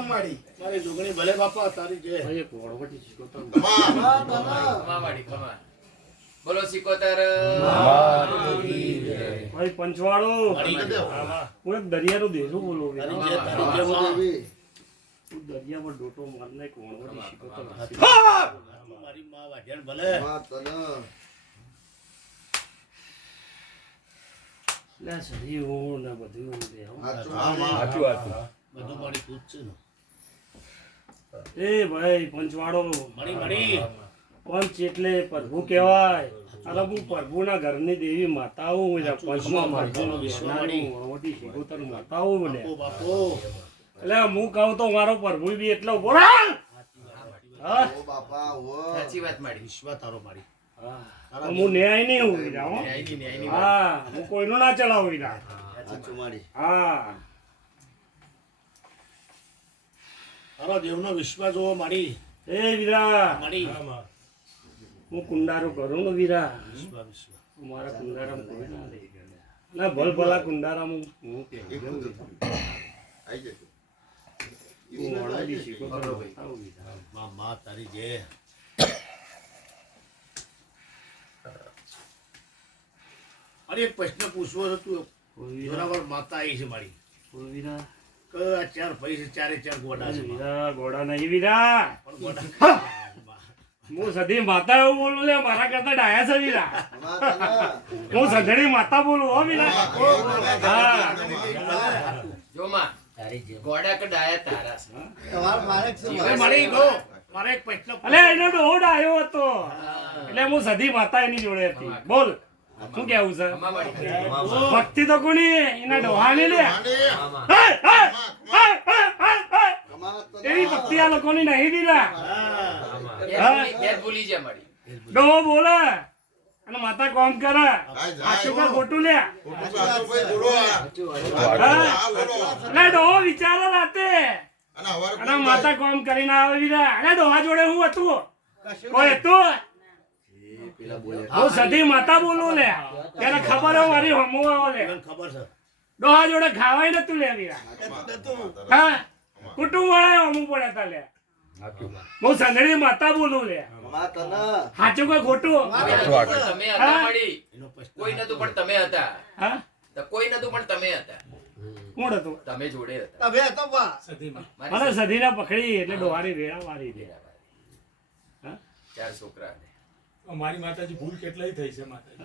રામ માડી મારી જોગણી ભલે બાપા તારી જય ભાઈ એક વળવટી શીખોતર કમાવાડી કમા બોલો સિકોતર ભાઈ પંચવાળો મારી ન દેવ. હું એક દરિયાનું દેશું બોલું તારી જય તારી જય માં. હું દરિયા પર ડોટો મારને એક વળવટી શીખોતર મારી માં વાઢિયાણ ભલે લે સરી હું ને બધું દે હો. બધું મારી તું જ છે ને એ ભાઈ પંચવાળો મણી મણી પંચ એટલે પ્રભુ કહેવાય અરે હું પ્રભુના ઘરની દેવી માતા હું પંચમાં માતાનું બેસનારું વળવટી શીખોતર માતા હું બોલે બાપો બાપો એટલે હું કહું તો મારો પ્રભુ બી એટલો બોલા હા સાચી વાત માડી વિશ્વા તારો મારી તો હું ન્યાય નહીં હું વીરા હો ન્યાયની હા હું કોઈનો ના ચલાવું વીરા હા તારો દેવનો વિશ્વાસ જોવો મારી એ વીરા મારી હું કુંડારું કરું ને વીરા વિશ્વા વિશ્વા મારા કુંડારામાં કોઈ ના દે ના ભલ ભલા કુંડારામાં હું કે હું વળવટી શીખોતર માતા હું વીરા માં માં તારી જય અરે એક પ્રશ્ન પૂછવો હતો જોરાવર માતા આવી છે મારી કોઈ વીરા કે આ ચાર ભાઈ છે ચારે ચાર ગોડા છે વીરા ગોડા નહીં વીરા પણ ગોડા હું સધી માતા એવું બોલું લે મારા કરતા ડાયા છે વીરા હું સધણી માતા બોલું હો વીરા હા જો માં ગોડા કે ડાયા તારા છે હવે મારી ગો મારે એક પ્રશ્ન અલે એનો ડોડ આવ્યો હતો એટલે હું સધી માતા એની જોડે હતી બોલ શું કેવું છે કમાવાડી ભક્તિ તો કોની એના ડોહાની લે એવી ભક્તિ આ લોકોની નહીં દીધા બે ભૂલી જા માડી ડોહો બોલે અને માતા કોમ કરે આચું કા ખોટું લે અલે ડોહો વિચારે રાતે અને માતા કોમ કરીને આવે વીરા અલે ડોહા જોડે હું હતું કોઈ હતું હું સધી માતા બોલું લે ત્યારે ખબર હોય મારી હમું આવો લે મને ખબર છે ડોહા જોડે ખાવાય નતું લે વીરા હા કુટુંબ વાળા હમું પડ્યા તા લે હું સંઘડી માતા બોલું લે સાચું કોઈ ખોટું તમે હતા માડી એનો પ્રશ્ન કોઈ નતું પણ તમે હતા હા તો કોઈ નતું પણ તમે હતા કોણ હતું તમે જોડે હતા મને સધીને પકડી એટલે ડોહાની વેળા મારી દે ચાર છોકરા હતા. મારી માતાજી ભૂલ કેટલાય થઈ છે માતાજી